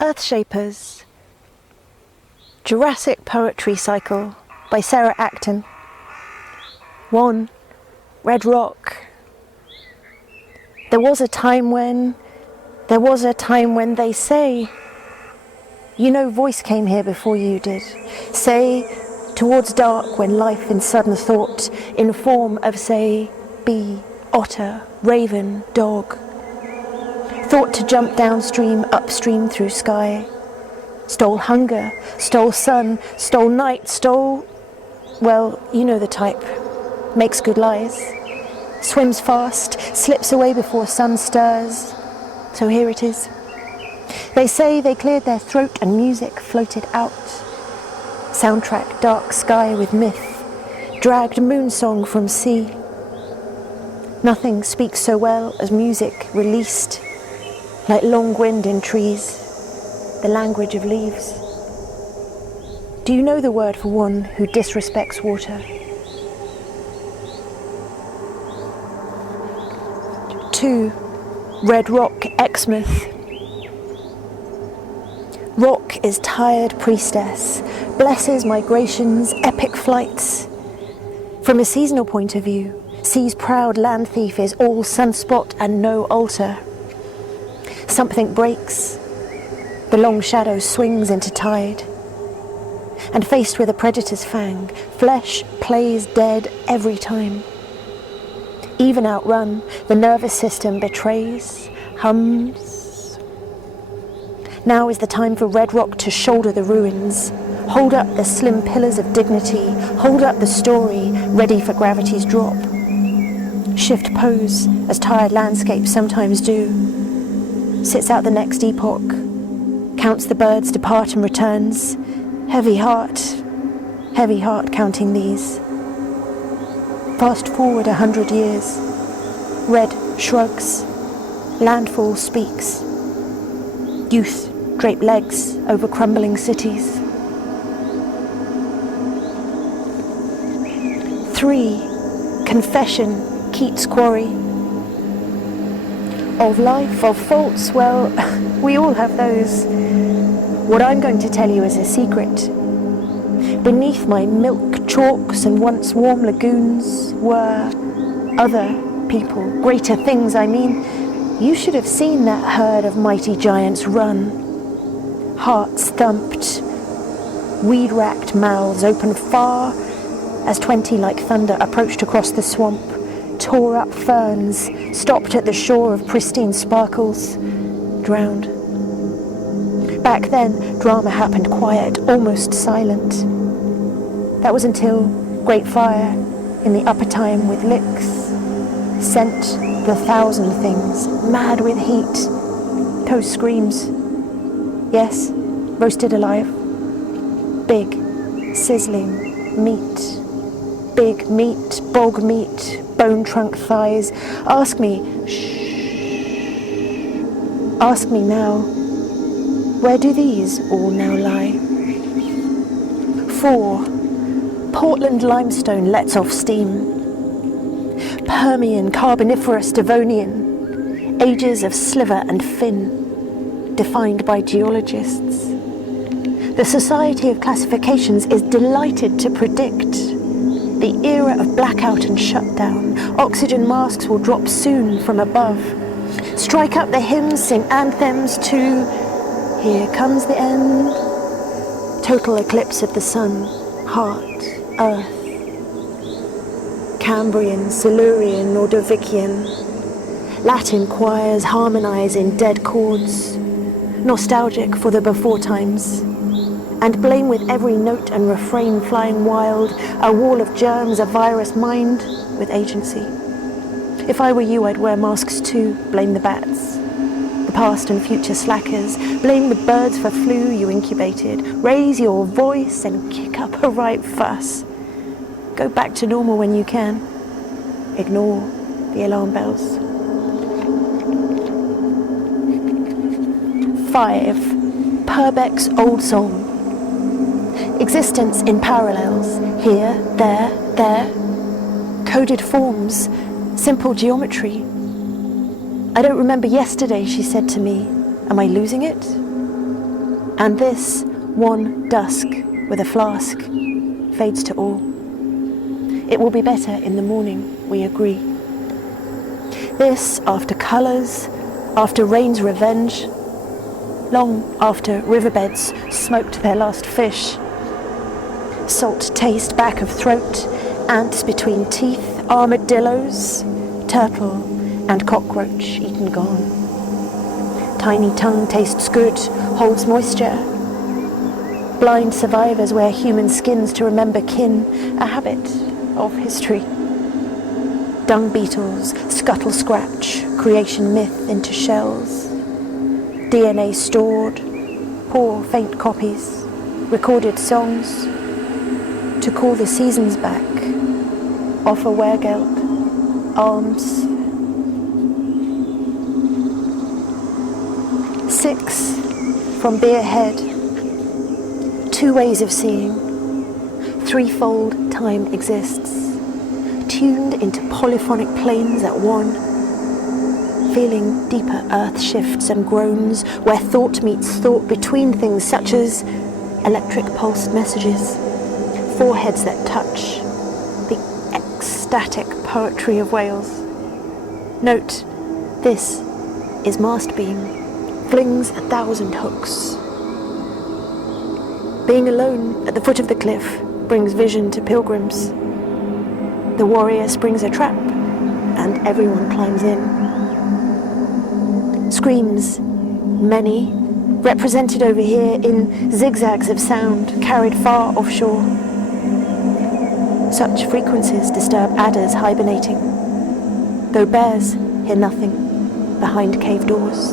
Earthshapers, Jurassic Poetry Cycle by Sarah Acton. 1. Red Rock. There was a time when they say, you know, voice came here before you did. Say, towards dark when life in sudden thought, in form of, say, bee, otter, raven, dog. Thought to jump downstream, upstream through sky. Stole hunger, stole sun, stole night, stole, well, you know the type. Makes good lies. Swims fast, slips away before sun stirs. So here it is. They say they cleared their throat and music floated out. Soundtrack dark sky with myth, dragged moon song from sea. Nothing speaks so well as music released, like long wind in trees, the language of leaves. Do you know the word for one who disrespects water? 2. Red Rock Exmouth. Rock is tired priestess, blesses migrations, epic flights. From a seasonal point of view, sea's proud land thief is all sunspot and no altar. Something breaks, the long shadow swings into tide. And faced with a predator's fang, flesh plays dead every time. Even outrun, the nervous system betrays, hums. Now is the time for Red Rock to shoulder the ruins, hold up the slim pillars of dignity, hold up the story, ready for gravity's drop. Shift pose, as tired landscapes sometimes do. Sits out the next epoch, counts the birds depart and returns. Heavy heart counting these. Fast forward 100 years. Red shrugs. Landfall speaks. Youth drape legs over crumbling cities. 3. Confession, Keats' quarry. Of life, of faults, well, we all have those. What I'm going to tell you is a secret. Beneath my milk chalks and once warm lagoons were other people, greater things, I mean. You should have seen that herd of mighty giants run. Hearts thumped, weed-racked mouths open far as 20 like thunder approached across the swamp, tore up ferns, stopped at the shore of pristine sparkles, drowned. Back then, drama happened quiet, almost silent. That was until great fire in the upper time with licks sent the 1,000 things, mad with heat. Those screams. Yes, roasted alive. Big, sizzling meat. Big meat, bog meat, bone trunk thighs. Ask me, ask me now, where do these all now lie? 4. Portland limestone lets off steam. Permian, Carboniferous, Devonian, ages of sliver and fin, defined by geologists. The Society of Classifications is delighted to predict the era of blackout and shutdown. Oxygen masks will drop soon from above. Strike up the hymns, sing anthems to Here Comes the End. Total eclipse of the sun, heart, earth. Cambrian, Silurian, Ordovician. Latin choirs harmonize in dead chords, nostalgic for the before times, and blame with every note and refrain flying wild, a wall of germs, a virus mind with agency. If I were you, I'd wear masks too, blame the bats, the past and future slackers, blame the birds for flu you incubated, raise your voice and kick up a right fuss. Go back to normal when you can. Ignore the alarm bells. 5. Purbeck's Old Song. Existence in parallels, here, there. Coded forms, simple geometry. I don't remember yesterday, she said to me. Am I losing it? And this one dusk with a flask fades to all. It will be better in the morning, we agree. This after colours, after rain's revenge, long after riverbeds smoked their last fish. Salt taste back of throat, ants between teeth, armadillos, turtle and cockroach eaten gone. Tiny tongue tastes good, holds moisture. Blind survivors wear human skins to remember kin, a habit of history. Dung beetles scuttle scratch, creation myth into shells. DNA stored, poor faint copies, recorded songs. To call the seasons back, offer weregeld, alms. 6 from Beer Head. 2 ways of seeing. 3-fold time exists, tuned into polyphonic planes at one, feeling deeper earth shifts and groans where thought meets thought between things such as electric pulsed messages, foreheads that touch, the ecstatic poetry of Wales. Note, this is mast beam, flings 1,000 hooks. Being alone at the foot of the cliff brings vision to pilgrims. The warrior springs a trap, and everyone climbs in. Screams, many, represented over here in zigzags of sound carried far offshore. Such frequencies disturb adders hibernating, though bears hear nothing behind cave doors.